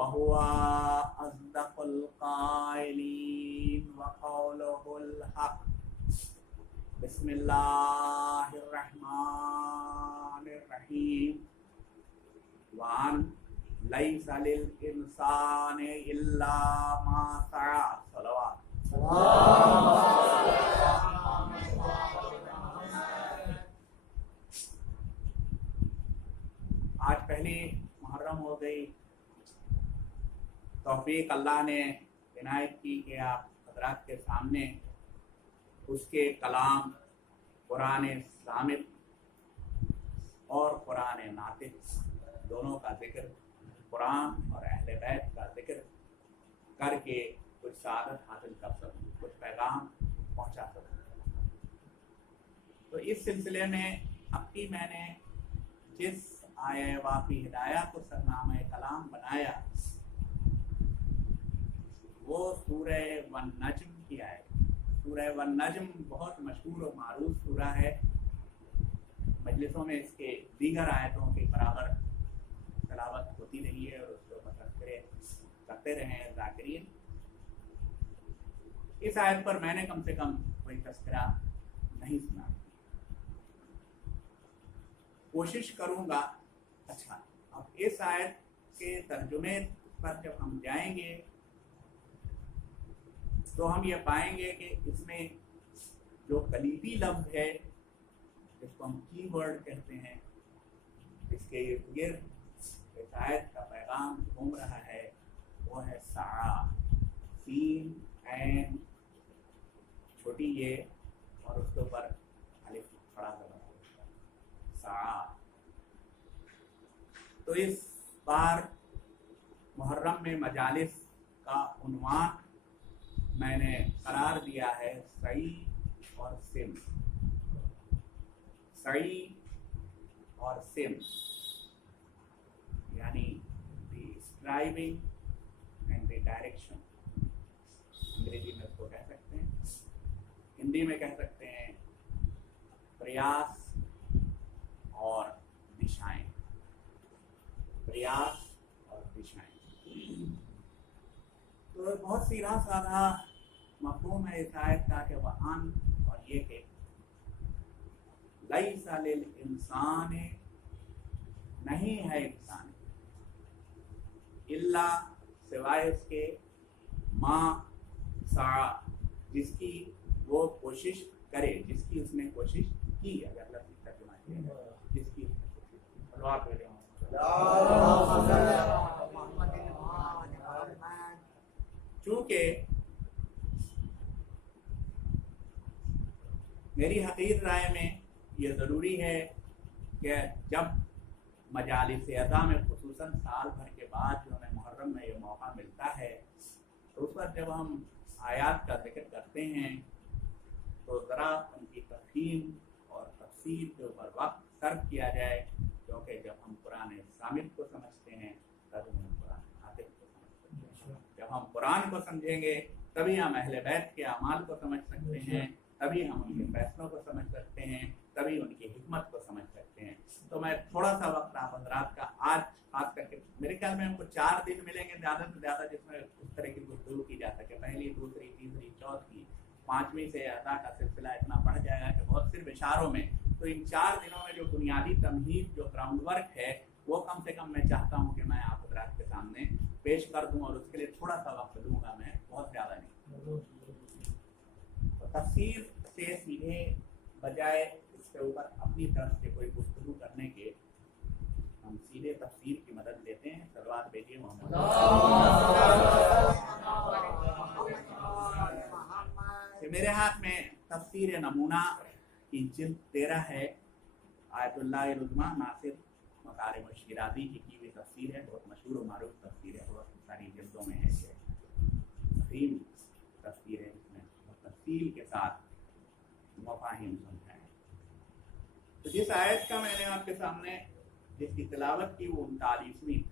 वहुवा अस्दक़ुल क़ाइलीन व क़ौलुहुल हक़। बिस्मिल्लाहिर्रहमानिर्रहीम। वान लैसा लिल इंसानि इल्ला मा सआ। सलवात। आज पहली मुहर्रम हो गई। तौफीक अल्लाह ने इनायत की कि आप हज़रात के सामने उसके कलाम कुरान सामित और कुरान नातिक दोनों का जिक्र, कुरान और अहले बैत का जिक्र करके कुछ सादत हासिल कर सकूं, कुछ पैगाम पहुंचा सकूं। तो इस सिलसिले में अब की मैंने जिस आया वाफी हिदाया को सरनामा कलाम बनाया वो सूरह वन नज्म की आयत। सूरह वन नज्म बहुत मशहूर और मारूफ सूरा है। मजलिसों में इसके दीगर आयतों के बराबर तलावत होती रही है और उसको तज़किरे करते रहे हैं ज़ाकिरीन। इस आयत पर मैंने कम से कम कोई तज़किरा नहीं सुना। कोशिश करूँगा। अच्छा, अब इस आयत के तर्जुमे पर जब हम जाएंगे तो हम ये पाएंगे कि इसमें जो कलीदी लफ्ज़ है जिसको हम कीवर्ड कहते हैं, इसके इर्द गिर्द इस आयत का पैगाम घूम रहा है, वो है सआ। सीन ऐन छोटी ये और उसके ऊपर अलिफ खड़ा ज़बर सआ। तो इस बार मुहर्रम में मजालिस का उन्वान मैंने करार दिया है सई और सिम। सई और सिम यानी the striving and the direction, अंग्रेजी में उसको कह सकते हैं, हिंदी में कह सकते हैं प्रयास और दिशाएं। प्रयास और दिशाएं तो बहुत सीधा साधा मफ़हूम है इस आयत का कि वहान, और ये कि लैसा लिल इंसान, नहीं है इंसान, इल्ला सिवाय उसके, मा सा जिसकी वो कोशिश करे, जिसकी उसने कोशिश की। अगर लफ्ज़ तर्जुमा किया जाए जिसकी उसने कोशिश की। चूँकि मेरी हकीर राय में ये ज़रूरी है कि जब मजालिस अज़ा में खुसूसन साल भर के बाद जो हमें मुहर्रम में ये मौका मिलता है तो उस पर जब हम आयात का जिक्र करते हैं तो ज़रा उनकी तफ़हीम और तफसीर के ऊपर वक्त सर्व किया जाए, क्योंकि जब हम कुरान सामित को समझते हैं तभी हम कुरान नातिक को समझते हैं। जब हम कुरान को समझेंगे तभी हम अहले बैत के अमाल को समझ सकते हैं, तभी हम उनके फैसलों को समझ सकते हैं, तभी उनकी हिकमत को समझ सकते हैं। तो मैं थोड़ा सा वक्त आप हज़रात का आज खास करके, मेरे ख्याल में हमको 4 दिन मिलेंगे ज़्यादा से ज़्यादा जिसमें उस तरह की गुफ्तगू की जा सके। पहली, दूसरी, तीसरी, चौथी, 5वीं से अदा का सिलसिला इतना बढ़ जाएगा कि बहुत सिर्फ इशारों में। तो इन 4 दिनों में जो बुनियादी तमहीद, जो ग्राउंड वर्क है, वो कम से कम मैं चाहता हूँ कि मैं आप हज़रात के सामने पेश कर दूँ, और उसके लिए थोड़ा सा वक्त दूँगा मैं, बहुत ज़्यादा नहीं। तो तफसीर से सीधे बजाय इसके ऊपर अपनी तरफ से कोई गुफ्तगू करने के, हम सीधे तफसीर की मदद लेते हैं। सलवात भेजिए मोहम्मद। मेरे हाथ में तफसीर नमूना की जिल्द 13 है। आयतुल्लाह रुज़मा नासिर मकारिम शिराज़ी की हुई तफसीर है, बहुत मशहूर और मारूफ तफसीर है, बहुत सारी जिल्दों में है। ये तफसीर है, इसमें तफसील के साथ मफ़ाहिम समझाएं। तो जिस आयत का मैंने आपके सामने जिसकी तिलावत की वो 39वीं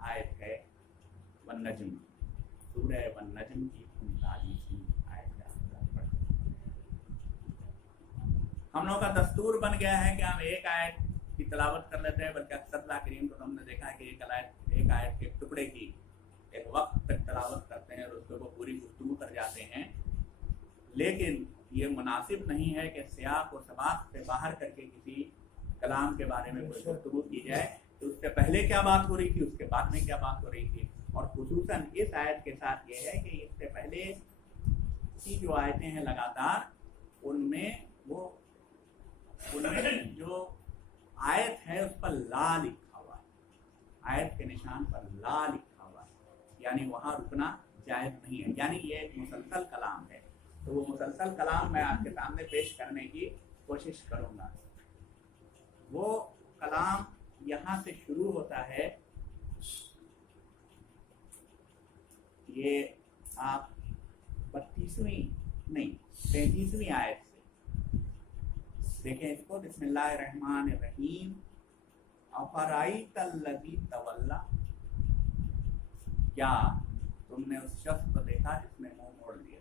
आयत है वन नज्म, सूरह वन नज्म की 39वीं आयत है। हम लोगों का दस्तूर बन गया है कि हम एक आयत की तलावत कर लेते हैं, बल्कि अक्सर करीम को हमने देखा है कि एक आयत के टुकड़े की एक वक्त तक तलावत करते हैं और उसके ऊपर पूरी गुफ्तगू कर जाते हैं। लेकिन ये मुनासिब नहीं है कि सियाक और सबाक से बाहर करके किसी कलाम के बारे में कोई गुफ्तगू की जाए। तो उससे पहले क्या बात हो रही थी, उसके बाद में क्या बात हो रही थी। और खुसूसन इस आयत के साथ ये है कि इससे पहले की जो आयतें हैं लगातार, उनमें जो आयत है उस पर ला लिखा हुआ है, आयत के निशान पर ला लिखा हुआ है, यानी वहाँ रुकना जायज़ नहीं है। यानी ये एक मुसलसल कलाम है। तो वो मुसलसल कलाम मैं आपके सामने पेश करने की कोशिश करूँगा। वो कलाम यहाँ से शुरू होता है, ये आप 33वीं आयत से देखें इसको। बिस्मिल्लाहिर्रहमानिर्रहीम। अफराइतल्लज़ी तवल्ला, क्या तुमने उस शख्स को देखा जिसने मुंह मोड़ लिया।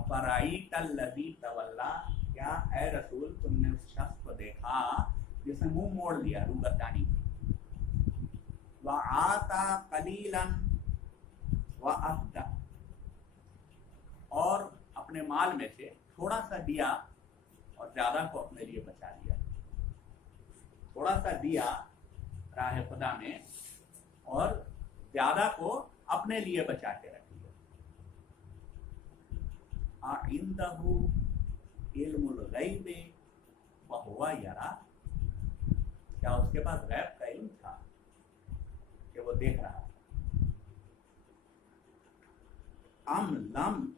अफराइतल्लज़ी तवल्ला, क्या ऐ रसूल तुमने उस शख्स को देखा जिसने मुंह मोड़ लिया, रूगर्दानी। व आता कलीलन व अफ्दा, और अपने माल में से थोड़ा सा दिया और ज्यादा को अपने लिए बचा लिया। थोड़ा सा दिया राह खुदा में और ज्यादा को अपने लिए बचा के रख लिया। इंदहु इल्मुल गैब व हुवा यरा, क्या उसके पास गैब का इल्म था कि वो देख रहा था। अम लम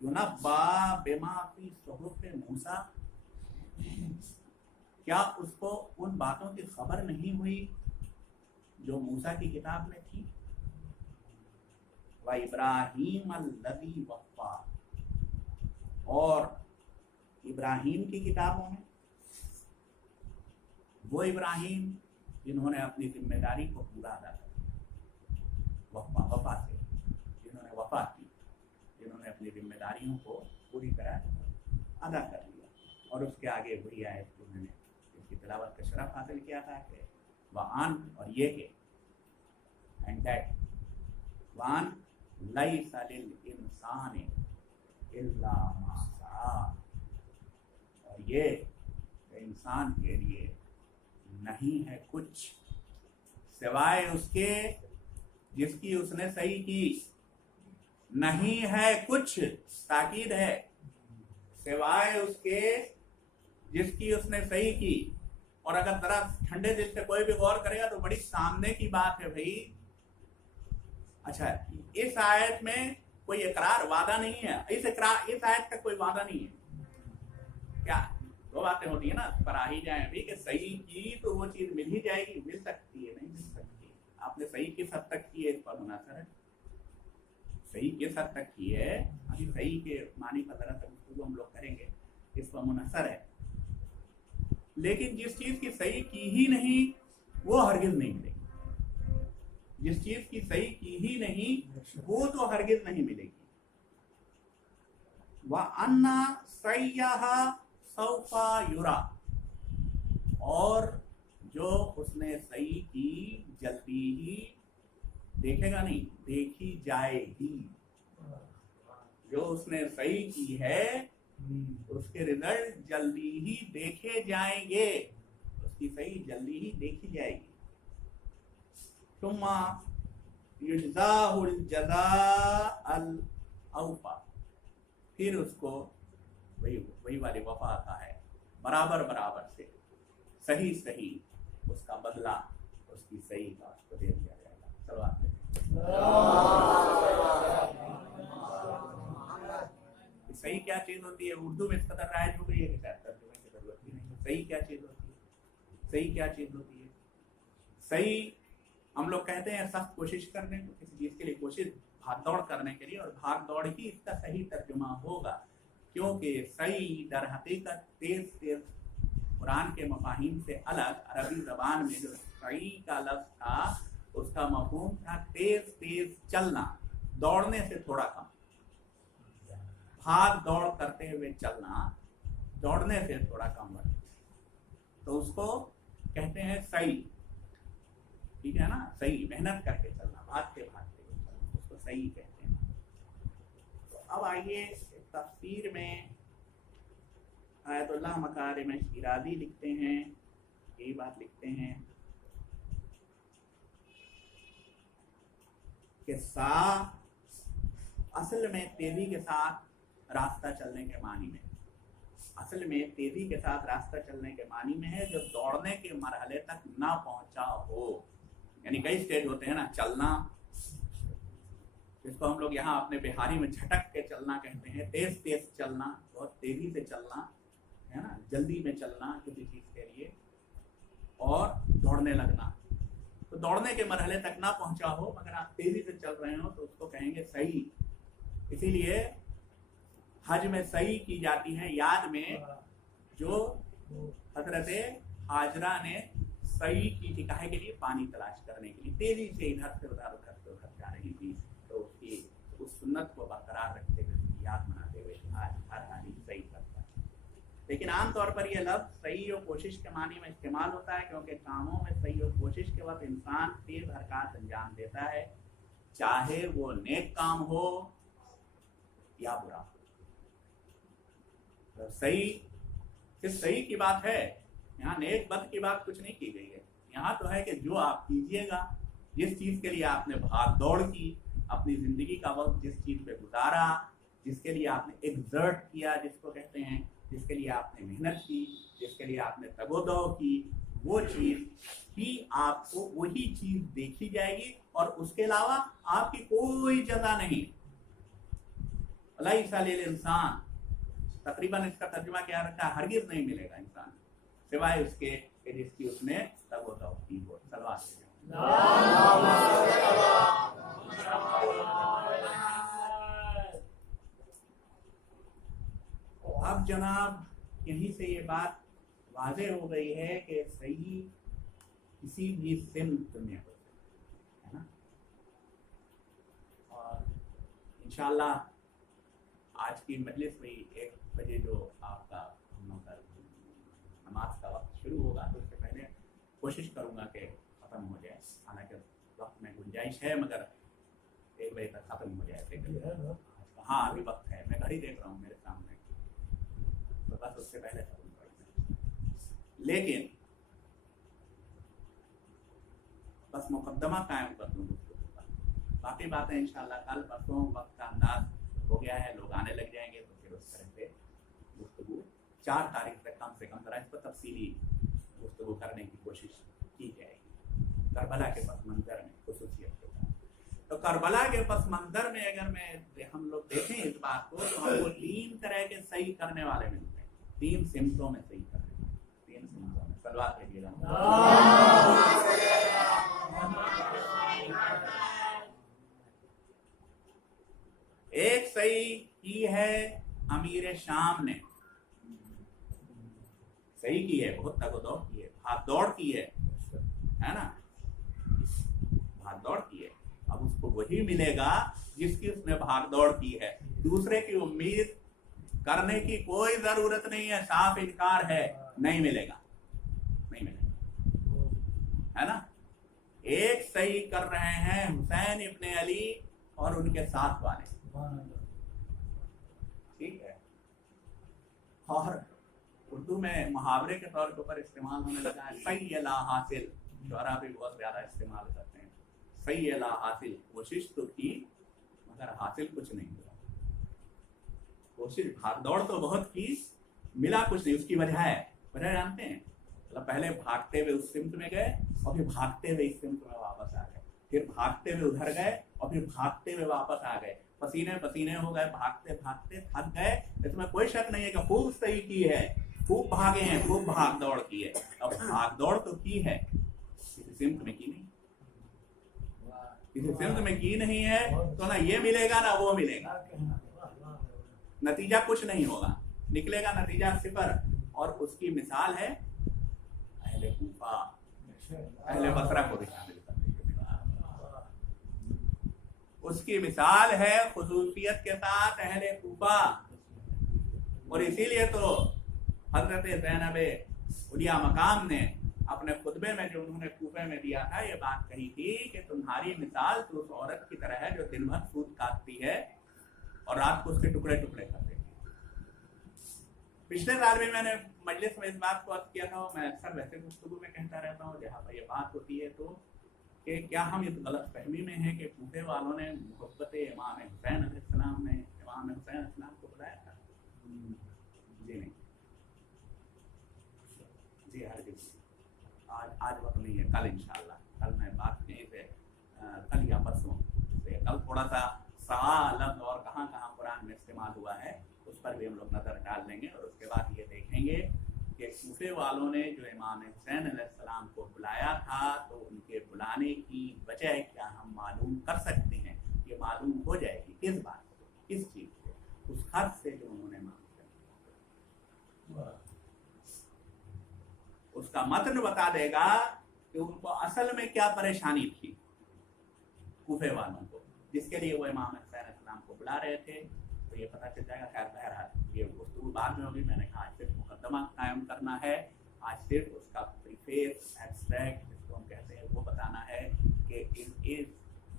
युनब्बा बिमा फी सुहुफ मूसा, क्या उसको उन बातों की खबर नहीं हुई जो मूसा की किताब में थी। व इब्राहीम अल्लज़ी वफ़्फ़ा, और इब्राहीम की किताबों में वो इब्राहीम जिन्होंने अपनी जिम्मेदारी को पूरा अदा कर, वफ़ा से जिन्होंने वफ़ा की, जिन्होंने अपनी जिम्मेदारियों को पूरी तरह अदा कर लिया। और उसके आगे वही आयत जिन्होंने इसकी तिलावत का शरफ हासिल किया था कि वान, और ये के एंड दैट वान लैसा लिल इंसानि इल्ला मा सआ, और ये इंसान के लिए नहीं है कुछ सिवाय उसके जिसकी उसने सही की। नहीं है कुछ, ताकीद है, सिवाय उसके जिसकी उसने सही की। और अगर जरा ठंडे दिल से कोई भी गौर करेगा तो बड़ी सामने की बात है भाई। अच्छा, इस आयत में कोई इकरार वादा नहीं है, इस आयत का कोई वादा नहीं है। क्या दो बातें होती है ना, पर आ ही जाए अभी कि सही की तो वो चीज मिल ही जाएगी, मिल सकती है, नहीं मिल सकती। आपने सही किस हद तक की है इस पर मुनासर है, सही किस हद तक की है। अभी सही के मानी पर जरा तक हम लोग करेंगे, इस पर मुनासर है। लेकिन जिस चीज की सही की ही नहीं वो हरगिज नहीं मिलेगी। जिस चीज की सही की ही नहीं वो तो हरगिज नहीं मिलेगी। व अन्ना सय्यहा सौफा युरा, और जो उसने सही की जल्दी ही देखेगा नहीं, देखी जाएगी। जो उसने सही की है उसके रिजल्ट जल्दी ही देखे जाएंगे, उसकी सही जल्दी ही देखी जाएगी। तुम्मा युज्ज़ाहुल जज़ाअल औफा, फिर उसको वही वाली वफा आता है, बराबर बराबर से सही सही उसका बदला, उसकी सही का उसको दे दिया जाएगा। सलवात सही क्या चीज होती है, उर्दू में इस कदर राइज हो गई है कि तर्जुमे की जरूरत ही नहीं। सही क्या चीज होती है, सही क्या चीज होती है। सही हम लोग कहते हैं सख्त कोशिश करने को, किसी चीज के लिए कोशिश भाग दौड़ करने के लिए, और भाग दौड़ ही इसका सही तर्जुमा होगा। क्योंकि सही दर हकीकत तेज तेज कुरान के मफाहिम से अलग अरबी जबान में जो सही का लफ्ज था उसका मफहूम था तेज तेज चलना, दौड़ने से थोड़ा कम, भाग दौड़ करते हुए चलना, दौड़ने से थोड़ा कम वर्ग। तो उसको कहते हैं सही, ठीक है ना, सही, मेहनत करके चलना, भागते भागते चलना, उसको सही कहते हैं। तो अब आइए तफसीर में आयतुल्लाह मकारिम शिराज़ी लिखते हैं, यही बात लिखते हैं कि सा असल में तेजी के साथ रास्ता चलने के मानी में, असल में तेजी के साथ रास्ता चलने के मानी में है जो दौड़ने के मरहले तक ना पहुंचा हो। यानी कई स्टेज होते हैं ना, चलना, जिसको हम लोग यहाँ अपने बिहारी में झटक के चलना कहते हैं, तेज तेज चलना, बहुत तेजी से चलना है ना, जल्दी में चलना किसी चीज के लिए, और दौड़ने लगना। तो दौड़ने के मरहले तक ना पहुंचा हो मगर आप तेजी से चल रहे हो तो उसको कहेंगे सही। इसीलिए हज में सही की जाती है, याद में जो हजरत हाजरा ने सही की थी, काहे के लिए, पानी तलाश करने के लिए, तेजी से इधर से उधर उधर से उधर जा रही थी, तो उसकी उस सुन्नत को बरकरार रखते हुए, याद मनाते हुए आज हर हाली सही करता है। लेकिन आमतौर पर यह लफ्ज सही और कोशिश के मानी में इस्तेमाल होता है, क्योंकि कामों में सही और कोशिश के वक्त इंसान तेज हरकत अंजाम देता है, चाहे वो नेक काम हो या बुरा हो। तो सही सिर्फ सही की बात है, यहाँ नेक बद की बात कुछ नहीं की गई है। यहाँ तो है कि जो आप कीजिएगा, जिस चीज के लिए आपने भाग दौड़ की, अपनी जिंदगी का वक्त जिस चीज पे गुजारा, जिसके लिए आपने एक्सर्ट किया जिसको कहते हैं, जिसके लिए आपने मेहनत की, जिसके लिए आपने तगोदो की, वो चीज ही आपको वही चीज देखी जाएगी और उसके अलावा आपकी कोई जगह नहीं। इंसान तकरीबन इसका तर्जुमा क्या रखा है, हरगिज नहीं मिलेगा इंसान सिवाय उसके कि जिसकी उसने तगोदो की हो। सलवात अब जनाब यहीं से ये बात वाज़ेह हो गई है कि सही किसी भी सिमत में हो, है ना। और इंशाअल्लाह आज की मजलिस में 1 बजे जो आपका हम लोग का नमाज का वक्त शुरू होगा, तो उससे पहले कोशिश करूँगा कि ख़त्म हो जाए। हालांकि वक्त में गुंजाइश है मगर 1 बजे तक ख़त्म हो जाए। हाँ अभी वक्त है, मैं घड़ी देख रहा हूँ मेरे सामने, तो बस उससे पहले खत्म करूँगा। लेकिन बस मुकद्दमा कायम कर दूँ, बाकी बातें इंशाअल्लाह कल परसों, वक्त का अंदाज हो गया है, लोग आने लग जाएंगे तो फिर उस तरह से गुफ्तगू 4 तारीख तक कम से कम जरा इस पर तफसीली गुफ्तगू करने की कोशिश की जाएगी, करबला के पस मंजर में खुसूसियत के साथ। तो करबला के पस मंजर में अगर हम लोग देखें इस बात को, तो हमको 3 तरह के सही करने वाले मिलते हैं, 3 सिमतों में सही करने, 3 सिमतों में। सलवात भेजिएगा। एक सही की है अमीर शाम ने, सही की है, बहुत तगोदौड़ की है, भाग दौड़ की है ना, भाग दौड़ की है। अब उसको वही मिलेगा जिसकी उसने भाग दौड़ की है, दूसरे की उम्मीद करने की कोई जरूरत नहीं है, साफ इनकार है, नहीं मिलेगा, नहीं मिलेगा, है ना। एक सही कर रहे हैं हुसैन इब्ने अली और उनके साथ वाले, ठीक है। और उर्दू में मुहावरे के तौर के ऊपर इस्तेमाल होने लगा है सही ला हासिल, शुअरा भी बहुत ज्यादा इस्तेमाल करते हैं, सही ला हासिल, कोशिश तो की मगर हासिल कुछ नहीं हुआ। कोशिश भाग दौड़ तो बहुत की, मिला कुछ नहीं। उसकी वजह है, वजह जानते हैं, मतलब पहले भागते हुए उस सिमत में गए और फिर भागते हुए इस सिमत में वापस आ गए, फिर भागते हुए उधर गए और फिर भागते हुए वापस आ गए, पसीने पसीने हो गए, भागते भागते थक गए। इसमें कोई शक नहीं है कि खूब सही की है, खूब भागे हैं, खूब भाग दौड़ की है। अब भाग दौड़ तो की है, किसी सिमत में की नहीं, किसी सिमत में की नहीं है, तो ना ये मिलेगा ना वो मिलेगा, नतीजा कुछ नहीं होगा, निकलेगा नतीजा 0। और उसकी मिसाल है अहले कूफा, अहले बसरा को भी शामिल करने के बाद उसकी मिसाल है खुसूसियत के साथ अहले कूफा। और इसीलिए तो हजरत ज़ैनब उलिया मकाम ने अपने खुतबे में जो उन्होंने कूफे में दिया था ये बात कही थी कि तुम्हारी मिसाल तो उस औरत की तरह है जो दिन भर सूत काटती है और रात को उसके टुकड़े टुकड़े कर देती है। पिछले साल भी मैंने मजलिस में इस बात को अर्ज किया था, मैं अक्सर वैसे गुफ्तगू में कहता रहता हूँ जहाँ पर ये बात होती है तो कि क्या हम इस गलत फहमी में हैं कि कूफे वालों ने मोहब्बत इमाम हुसैन अलैहिस्सलाम ने इमाम हुसैन अलैहिस्सलाम को बुलाया था? जी नहीं, जी हर आज वक्त नहीं है, कल इंशाल्लाह, कल मैं बात यहीं से कल या परसों से, कल थोड़ा सा सवाल लफ्ज़ और कहाँ कहाँ कुरान में इस्तेमाल हुआ है उस पर भी हम लोग नज़र डाल लेंगे और उसके बाद ये देखेंगे कि कूफे वालों ने जो इमाम हुसैन अलैहिस्सलाम को बुलाया था तो उनके बुलाने की वजह क्या हम मालूम कर सकते हैं? ये मालूम हो जाएगी किस बात से, किस चीज़ से? उस खत से जो उन्होंने मांगा, उसका मतन बता देगा कि उनको असल में क्या परेशानी थी कूफे वालों को, जिसके लिए वो इमाम हुसैन अलैहिस्सलाम को बुला रहे थे। तो ये पता चल जाएगा। खैर बहरहाल ये गुफ्तगू बाद में होगी, मैंने कहा आज सिर्फ मुकदमा कायम करना है, आज सिर्फ उसका प्रीफेस एब्स्ट्रैक्ट जिसको हम कहते हैं वो बताना है कि इस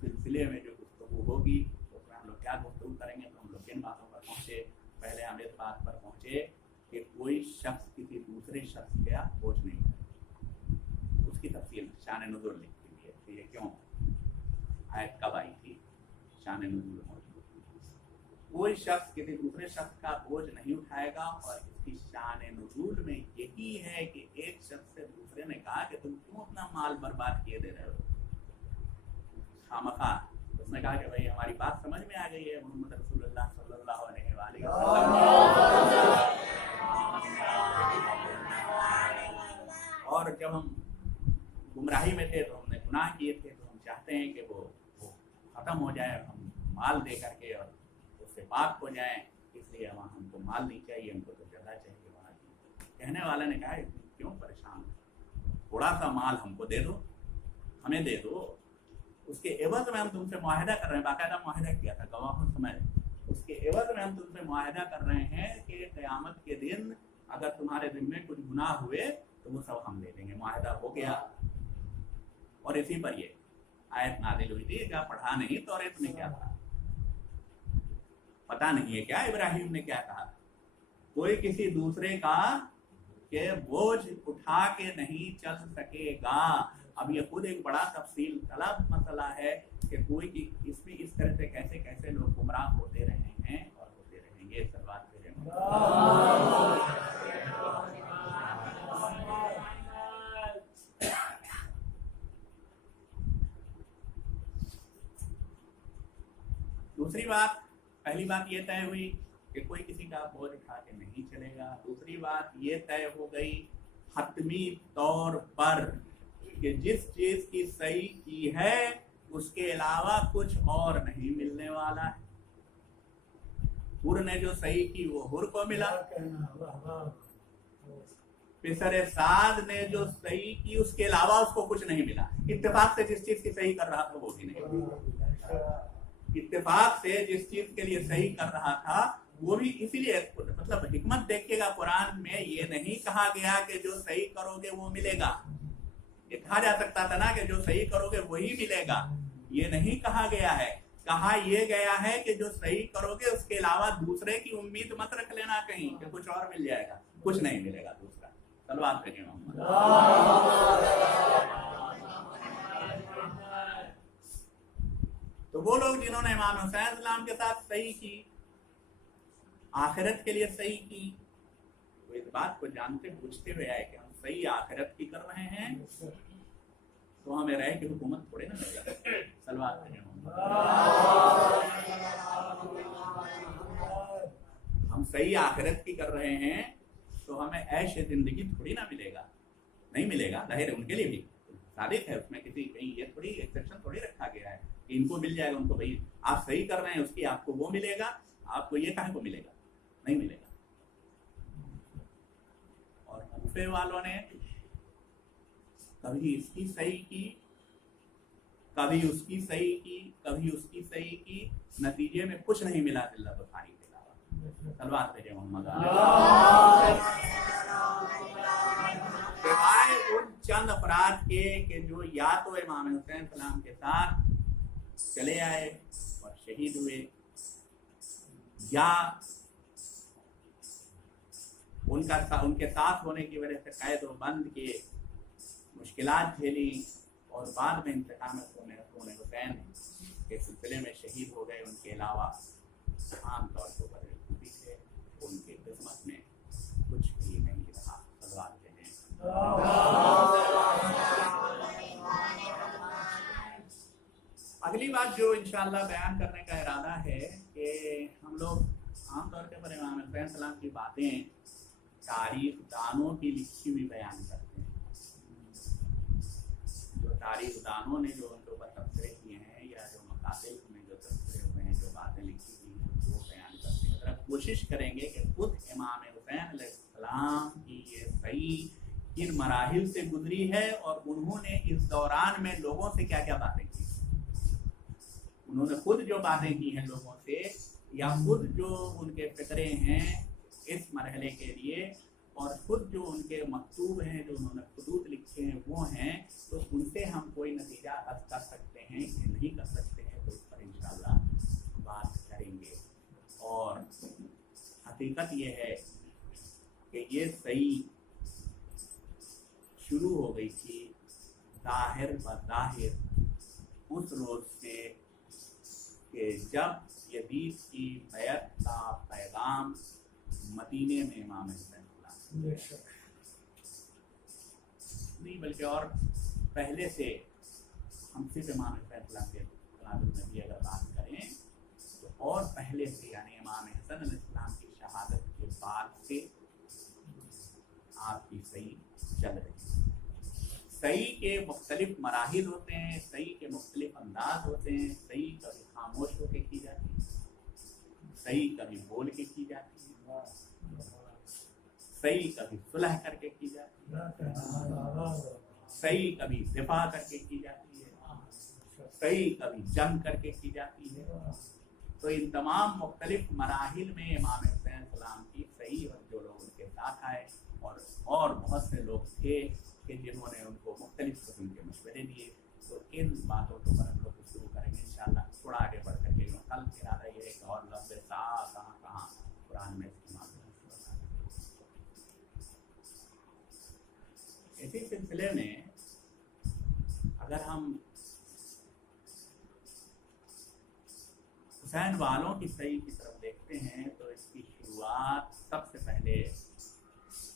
सिलसिले में जो गुफ्तगू होगी उसमें हम लोग क्या गुफ्तगू करेंगे। तो हम लोग किन बातों पर पहुँचे? पहले हम इस बात पर पहुँचे कि कोई शख्स किसी दूसरे शख्स का बोझ नहीं है। उसकी तफसील शान नुज़ूल लिखी हुई है कि ये क्यों आयत कब आई थी, शान नुज़ूल मौजूद। कोई शख्स किसी दूसरे शख्स का बोझ नहीं उठाएगा और इसकी शान नुज़ूल में यही है कि एक शख्स से दूसरे ने कहा कि तुम क्यों अपना माल बर्बाद किए दे रहे हो खामखा। उसने कहा कि भाई हमारी बात समझ में आ गई है, मोहम्मद रसूलुल्लाह सल्लल्लाहु अलैहि वसल्लम, और जब हम गुमराही में थे तो हमने गुनाह किए थे तो हम चाहते हैं कि वो ख़त्म हो जाए, हम माल दे करके और उससे पाक हो जाए, इसलिए वहाँ हमको माल नहीं चाहिए, हमको तो जगह चाहिए वहाँ की। कहने वाले ने कहा क्यों परेशान, थोड़ा सा माल हमको दे दो, हमें दे दो, उसके एवज में हम तुमसे मुआहिदा कर रहे हैं। बाकायदा मुआहिदा किया था गवाहों समय, उसके एवज में हम तुमसे मुआहिदा कर रहे हैं कि क़यामत के दिन अगर तुम्हारे दिन में कुछ गुनाह हुए तो वो सब हम ले लेंगे। मुआहिदा हो गया और इसी पर ये आयत नाज़िल हुई थी। क्या पढ़ा नहीं तौरात में क्या था पता नहीं है क्या, इब्राहिम ने क्या कहा, कोई किसी दूसरे का के बोझ उठा के नहीं चल सकेगा। अब ये खुद एक बड़ा तफसील तलब मसला है कि कोई इसमें इस तरह से कैसे कैसे लोग गुमराह होते रहे हैं और होते रहेंगे। सलवात करें। दूसरी बात, पहली बात ये तय हुई कि कोई किसी का बोझ उठा के नहीं चलेगा। दूसरी बात ये तय हो गई हतमी तौर पर कि जिस चीज की सही की है उसके अलावा कुछ और नहीं मिलने वाला है। हुर ने जो सही की वो हुर को मिला, पिसरे साद ने जो सही की उसके अलावा उसको कुछ नहीं मिला। इत्तेफाक से जिस चीज की सही कर रहा था वो भी नहीं, इत्तेफाक से जिस चीज के लिए सही कर रहा था वो भी, इसीलिए मतलब हिकमत देखिएगा, कुरान में ये नहीं कहा गया कि जो सही करोगे वो मिलेगा। ये कहा जा सकता था ना कि जो सही करोगे वही मिलेगा, ये नहीं कहा गया है। कहा यह गया है कि जो सही करोगे उसके अलावा दूसरे की उम्मीद मत रख लेना कहीं कि कुछ और मिल जाएगा, कुछ नहीं मिलेगा दूसरा। सलवात करिए मोहम्मद। तो वो लोग जिन्होंने इमाम हुसैन अलैहिस्सलाम के साथ सही की, आखिरत के लिए सही की, तो इस बात को जानते पूछते हुए आए कि हम सही आखिरत की कर रहे हैं तो हमें रह की हुकूमत थोड़े ना मिलेगा। सलवात करिए। हम सही आखिरत की कर रहे हैं तो हमें ऐश जिंदगी थोड़ी ना मिलेगा, नहीं मिलेगा। जाहिर है उनके लिए भी साबित है, उसमें किसी कहीं ये थोड़ी एक्सेप्शन थोड़ी रखा गया है कि इनको मिल जाएगा, उनको भाई आप सही कर रहे हैं उसकी आपको वो मिलेगा, आपको ये कहाँ को मिलेगा, नहीं मिलेगा। और कूफे वालों ने कभी इसकी सही की, कभी उसकी सही की, कभी उसकी सही की, नतीजे में कुछ नहीं मिला दिल्लत और खानी के अलावा। सलवात भेजे मोहम्मद। के कि जो या तो इमाम हुसैन सलाम के साथ चले आए और शहीद हुए, या उनके साथ होने की वजह से कैद व बंद के मुश्किलात झेली और बाद में इंतकाम हुसैन के सिलसिले में शहीद हो गए। उनके अलावा आम तौर पर खूबी थे, उनके किस्मत में कुछ भी नहीं रहा। अगली बात जो इंशाअल्लाह बयान करने का इरादा है कि हम लोग आमतौर पर इमाम हुसैन सलाम की बातें तारीख दानों की लिखी हुई बयान करते हैं। जो तारीख दानों ने जो उनके ऊपर तबसरे किए हैं या जो मकातिल में जो तबसरे हुए हैं, जो बातें लिखी हुई हैं, वो बयान करते हैं। जरा कोशिश करेंगे कि खुद इमाम हुसैन अलैहिस्सलाम की ये सही किन मराहिल से गुजरी है और उन्होंने इस दौरान में लोगों से क्या क्या बातें की, उन्होंने खुद जो बातें की हैं लोगों से, या खुद जो उनके फिक्रे हैं इस मरहले के लिए, और खुद जो उनके मकतूब हैं, जो उन्होंने खुदूत लिखे हैं वो हैं, तो उनसे हम कोई नतीजा अखज़ कर सकते हैं कि नहीं कर सकते हैं, तो इस पर इंशाअल्लाह बात करेंगे। और हकीकत ये है कि ये सही शुरू हो गई थी ज़ाहिर बज़ाहिर उस रोज़ से कि जब यजीद की बैत का पैगाम मदीने में इमाम हुसैन नहीं बल्कि और पहले से, हम सिर्फ इमाम हुसैन के नबी अगर बात करें तो और पहले से, यानी इमाम हसन अलैहिस्सलाम की शहादत के बाद से आपकी सही चल रही है। सही के मुख्तलिफ मराहिल होते हैं, सही के मुख्तलिफ अंदाज होते हैं। सही कभी खामोश होकर की जाती है, सही कभी बोल के की जाती है, सही कभी सुलह करके की जाती है, सही कभी दिफा करके की जाती है, सही कभी जंग करके की जाती है। तो इन तमाम मुख्तलिफ मराहिल में इमाम हुसैन सलाम की सही और जो लोग उनके साथ आए और बहुत से लोग थे कि जिन्होंने उनको मुख्तलिफ किस्म के मशवरे दिए। तो इन बातों के ऊपर हम लोग शुरू करेंगे इंशाअल्लाह। थोड़ा आगे बढ़ करके कल इरादा ये है कि और लफ्ज़ कहाँ कहाँ कुरान में इस्तेमाल है। इसी सिलसिले में अगर हम हुसैन वालों की सही की तरफ देखते हैं तो इसकी शुरुआत सबसे पहले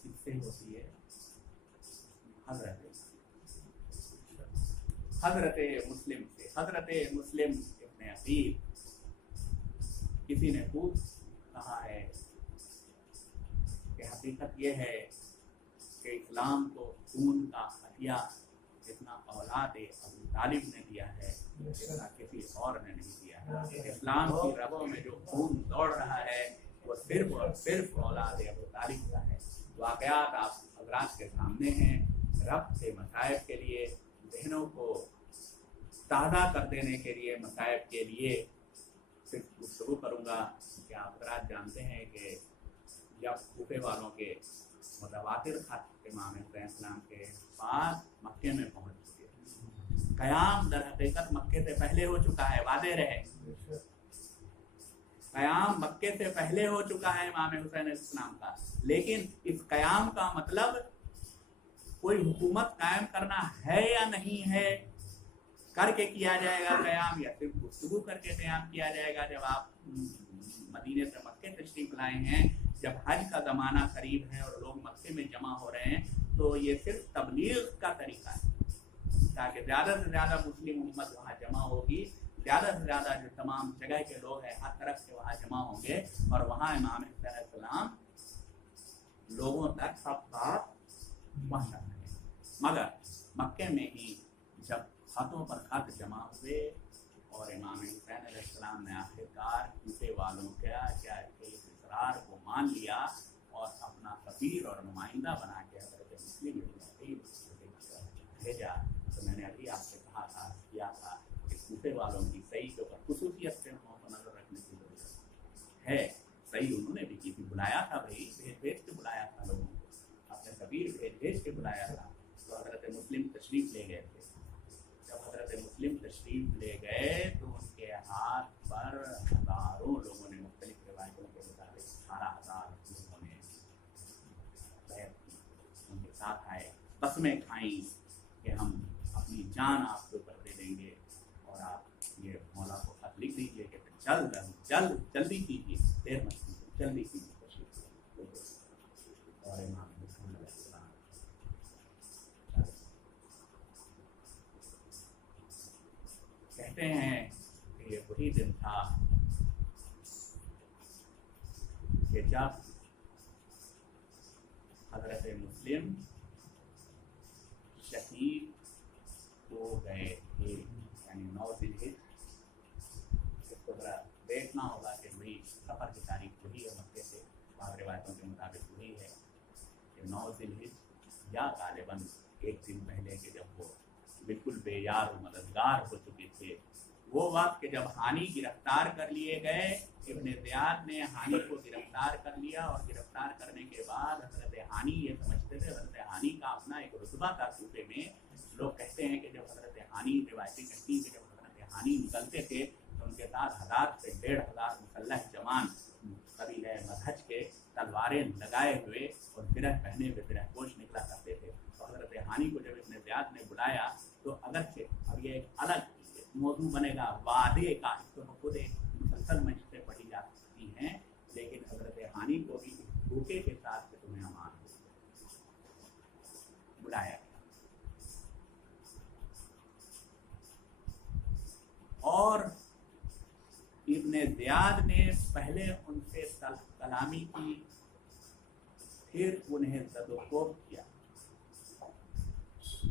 किससे होती है? हज़रत मुस्लिम से। हज़रत मुस्लिम इब्न अकील, किसी ने खूब कहा है कि हकीकत यह है कि इस्लाम को खून का हथियार जितना औलाद अबू तालिब ने दिया है जितना किसी और ने नहीं दिया है। इस्लाम की रगों में जो खून दौड़ रहा है वो सिर्फ और सिर्फ औलाद अबू तालिब का है। वाक़यात आप हज़रात के सामने हैं। रब से मसाइब के लिए, बहनों को ताज़ा कर देने के लिए, मसाइब के लिए सिर्फ गुफ्तगू करूँगा कि आप हज़रात जानते हैं कि जब कूफे वालों के मुतवातिर खत इमाम हुसैन के पास मक्के में पहुँच चुके, क़याम दर हकीकत मक्के से पहले हो चुका है, वादे रहे, क़याम मक्के से पहले हो चुका है इमाम हुसैन इस्लाम का। लेकिन इस क़याम का मतलब कोई हुकूमत कायम करना है या नहीं है, करके किया जाएगा क़याम, या सिर्फ गुफ्तगू करके क़याम किया जाएगा। जब आप मदीने से मक्के तशरीफ लाए हैं, जब हज का ज़माना करीब है और लोग मक्के में जमा हो रहे हैं, तो ये सिर्फ तबलीग का तरीका है ताकि ज़्यादा से ज़्यादा मुस्लिम उम्मत वहाँ जमा होगी, ज़्यादा से ज़्यादा जो तमाम जगह के लोग हैं हर तरफ से वहाँ जमा होंगे और वहाँ इमाम हुसैन लोगों तक सब बात पहुँचा सके। मगर मक्के में ही जब खतों पर खत जमा हुए और इमाम हुसैन ने आखिरकार कूफे वालों क्या इसरार को मान लिया और अपना सफीर और नुमाइंदा बना के हज़रत मुस्लिम भेजा। तो मैंने अभी आपसे कहा था, किया था कि कूफे वालों की सही के ऊपर खुसूसियत से नज़र रखने की जरूरत है। सही उन्होंने भी की थी, बुलाया था भाई, भेज भेज के बुलाया था लोगों को, अपने सफीर भेज भेज के बुलाया था। तो हज़रत हज़रत मुस्लिम तशरीफ़ ले गए थे। जब हज़रत मुस्लिम तशरीफ़ ले गए तो उनके हाथ पर हज़ारों लोगों ने, मुख्तलिफ रिवायतों के मुताबिक 18,000 लोगों ने बैत की, उनके साथ आए, कसमें खाई कि हम अपनी जान आपके ऊपर दे देंगे और आप ये मौला को खत लिख दीजिए कि जल्दी कीजिए, देर मत कीजिए, जल्दी कीजिए। और इमाम कहते हैं कि ये वही दिन था कि जब हज़रत मुस्लिम शहीद हो गए थे, यानी 9 ज़िलहिज। इसको ज़रा देखना होगा कि वही सफ़र की तारीख वही है मक्के से, बाद रिवायतों के मुताबिक वही है कि 9 ज़िलहिज या गालिबन एक दिन पहले के जब वो बिल्कुल बेयार और मददगार हो चुके थे, वो वक्त के जब हानी गिरफ्तार कर लिए गए। इब्न ज़ियाद ने हानी को गिरफ्तार कर लिया और गिरफ्तार करने के बाद हज़रत हानी ये समझते थे, हज़रत हानी का अपना एक रुतबा था सूबे में। लोग कहते हैं कि जब हज़रत हानी, रिवायतें कहती हैं कि जब हज़रत हानी निकलते थे तो उनके साथ 1000 से 1500 मुसल्लह जवान कबीले मजहज के तलवारें लगाए हुए और बिरह पहने हुए बिरहपोश निकला करते थे। तो हज़रत हानी को जब इब्न ज़ियाद ने बुलाया तो अगरचे अब ये एक अलग मौजू बनेगा वादे का, इसको तो खुद एक मुसलसल मजलिसें पढ़ी जा सकती हैं, लेकिन हज़रत हानी को भी धोखे के साथ तुम्हें अमान बुलाया गया। और इब्न ज़ियाद ने पहले उनसे कलामी की, फिर उन्हें ज़दोकोब किया,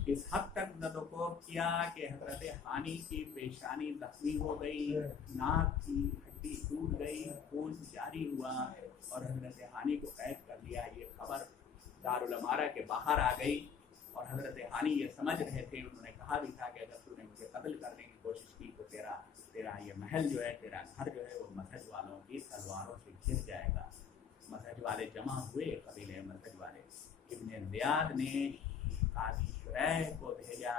इस हद तक ज़दोकोब किया कि हज़रत हानी की पेशानी जख्मी हो गई, नाक की हड्डी टूट गई, खून जारी हुआ और हज़रत हानी को कैद कर लिया। ये खबर दारुल अमारा के बाहर आ गई और हज़रत हानी ये समझ रहे थे, उन्होंने कहा भी था कि अगर तूने मुझे कत्ल करने की कोशिश की तो तेरा ये महल जो है, तेरा घर जो है, वो मजहज वालों की तलवारों से घिर जाएगा। मजहज वाले जमा हुए, कबीले मजहज वाले। इब्न ज़ियाद ने काजी शुरैह को भेजा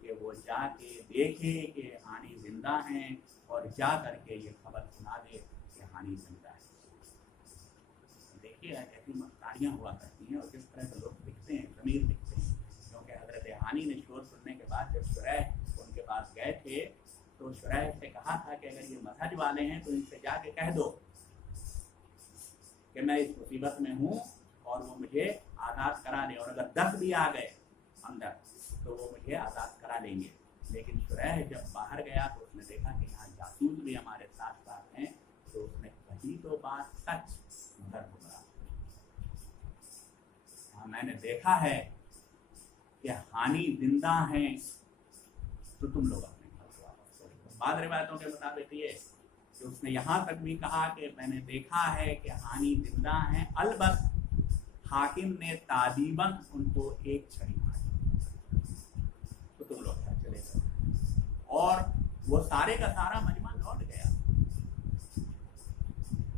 कि वो जाके देखे कि हानी जिंदा हैं और जा करके ये खबर सुना दे कि हानी जिंदा है। देखिए ऐसी मक्कारियाँ हुआ करती हैं और किस तरह से लोग दिखते हैं, ज़मीर दिखते हैं। क्योंकि हज़रत हानी ने शोर सुनने के बाद जब शुरैह उनके पास गए थे तो शुरैह से कहा था कि अगर ये मजहज वाले हैं तो इनसे जाके कह दो कि मैं इस मुसीबत में हूँ और वो मुझे आज़ाद करा दें, और अगर 10 भी आ गए अंदर तो वो मुझे आज़ाद करा लेंगे। लेकिन शुरैह जब बाहर गया तो उसने देखा कि यहाँ जासूस भी हमारे साथ साथ हैं, तो उसने कही तो बात सच मगर गुमराह। हाँ, मैंने देखा है कि हानी जिंदा हैं तो तुम लोग अपने घर को वापस करो। बाद रिवायतों के मुताबिक ये कि उसने यहाँ तक भी कहा कि मैंने देखा है कि हानी जिंदा हैं, अलबत् हाकिम ने तादीबन उनको एक छड़ी मारी तो तुम लोग घर चले गए। और वो सारे का सारा मजमा लौट गया,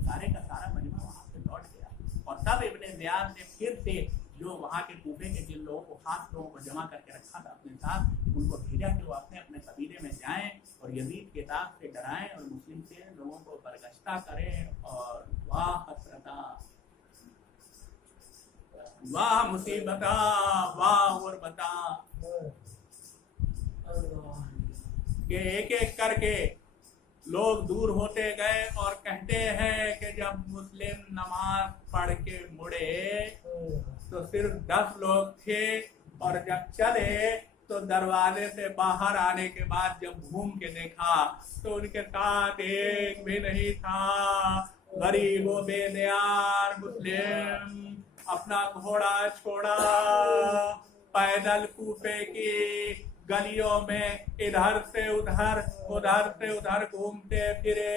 सारे का सारा मजमा वहाँ से लौट गया। और तब इब्न ज़ियाद ने फिर से जो वहाँ के कूफे के जिन लोगों को, खास लोगों को जमा करके रखा था अपने साथ, उनको भेजा कि वो अपने अपने कबीले में जाएं और यजीद के दाग से डराएं और मुस्लिम से लोगों को बरगश्ता करें। और वाह हसरता, वाह मुसीबता, वाह गुरबता, कि एक एक करके लोग दूर होते गए और कहते हैं कि जब मुस्लिम नमाज पढ़ के मुड़े तो सिर्फ 10 लोग थे और जब चले तो दरवाजे से बाहर आने के बाद जब घूम के देखा तो उनके साथ एक भी नहीं था। गरीब व बेदयार मुस्लिम अपना घोड़ा छोड़ा, पैदल कूफे की गलियों में इधर से उधर घूमते फिरे,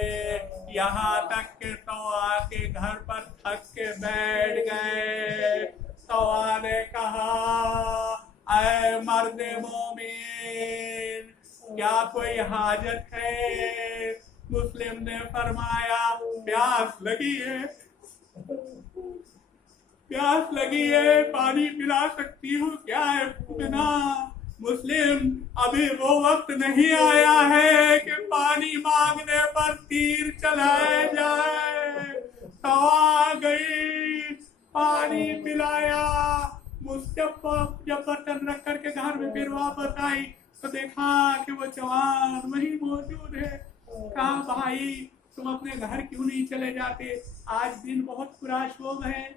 यहाँ तक के तौआ के घर पर थक के बैठ गए। तौआ ने कहा, ऐ मर्द मोमिन, क्या कोई हाजत है? मुस्लिम ने फरमाया, प्यास लगी है। प्यास लगी है, पानी पिला सकती हूँ क्या है बिना? मुस्लिम, अभी वो वक्त नहीं आया है कि पानी मांगने पर तीर चलाए जाए। तो आ गई, पानी पिलाया। मुस्तफा जब बर्तन रख करके घर में फिर वापस आई तो देखा कि वो जवान वही मौजूद है। कहा, भाई तुम अपने घर क्यों नहीं चले जाते? आज दिन बहुत बुरा शुभ है।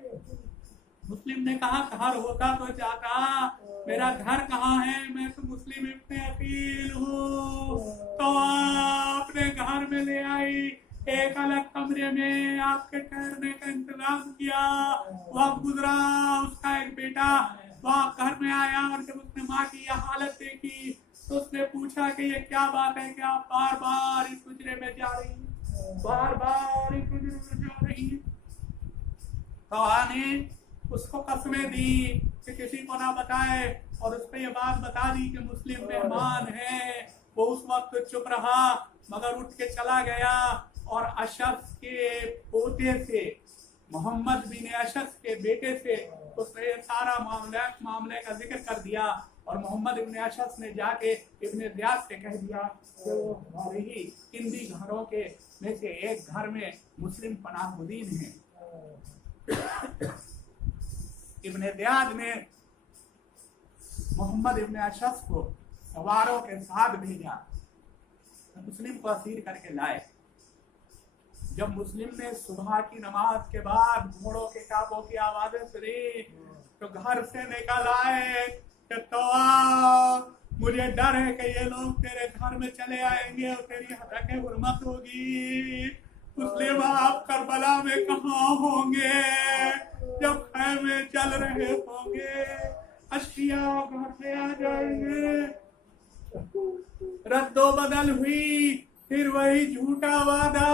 मुस्लिम ने कहा, घर होता तो जाता, मेरा घर कहाँ है? मैं तो मुस्लिम इब्ने अकील हूँ। तो आपने घर में ले आई, एक अलग कमरे में आपके ठहरने का इंतजाम किया। वह गुजरा, उसका एक बेटा वह घर में आया और जब उसने माँ की यह हालत देखी तो उसने पूछा कि ये क्या बात है कि आप बार बार इस हुजरे में जा रही हैं, बार बार इस हुजरे में जा रही हैं? तो ने उसको कसमें दी कि किसी को ना बताए और उस पर यह बात बता दी कि मुस्लिम मेहमान है। वो उस वक्त चुप रहा मगर उठ के चला गया और अशफ के पोते से, मोहम्मद बिन अशफ के बेटे से उसने सारा मामले का जिक्र कर दिया। और मोहम्मद इब्ने अशफ ने जाके इब्ने ज़ियाद से कह दिया कि वो हमारे ही किंदी घरों के में से एक घर में मुस्लिम पनाहुद्दीन है। इब्ने ज़ियाद ने मोहम्मद इब्ने अशफ को सवारों के साथ भेजा, मुस्लिम को असीर करके लाए। जब मुस्लिम ने सुबह की नमाज के बाद घोड़ों के काबों की आवाजें सुनी तो घर से निकल आए कि मुझे डर है कि ये लोग तेरे घर में चले आएंगे और तेरी हतके हुर्मत होगी। मुस्लिम, आप करबला में कहाँ होंगे जब खैमे चल रहे होंगे? अशिया घर में आ जाएंगे। रद्दो बदल हुई, फिर वही झूठा वादा,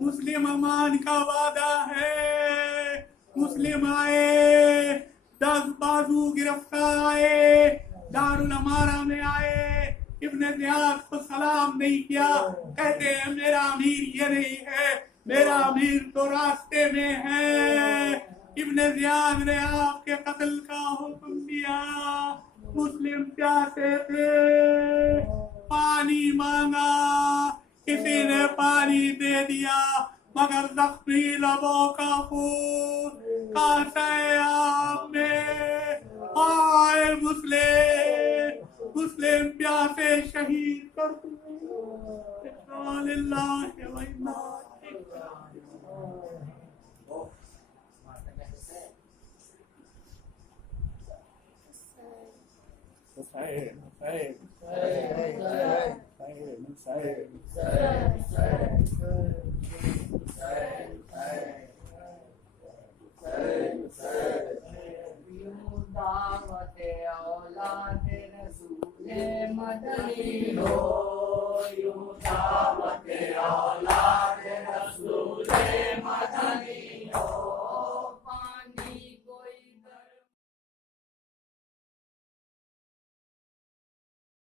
मुस्लिम अमान का वादा है। मुस्लिम आए, 10 बाजू गिरफ्तार आए, दारुल अमारा में आए। इब्ने ज़ियाद को सलाम नहीं किया, कहते हैं मेरा अमीर ये नहीं है, मेरा अमीर तो रास्ते में है। इब्ने ज़ियाद ने आपके कत्ल का हुक्म दिया। मुस्लिम प्यासे थे, पानी मांगा, किसी ने पानी दे दिया मगर जख्मी लबों का खून काटे आप में। आए मुस्लिम प्यासे शहीद कर मदनी हो,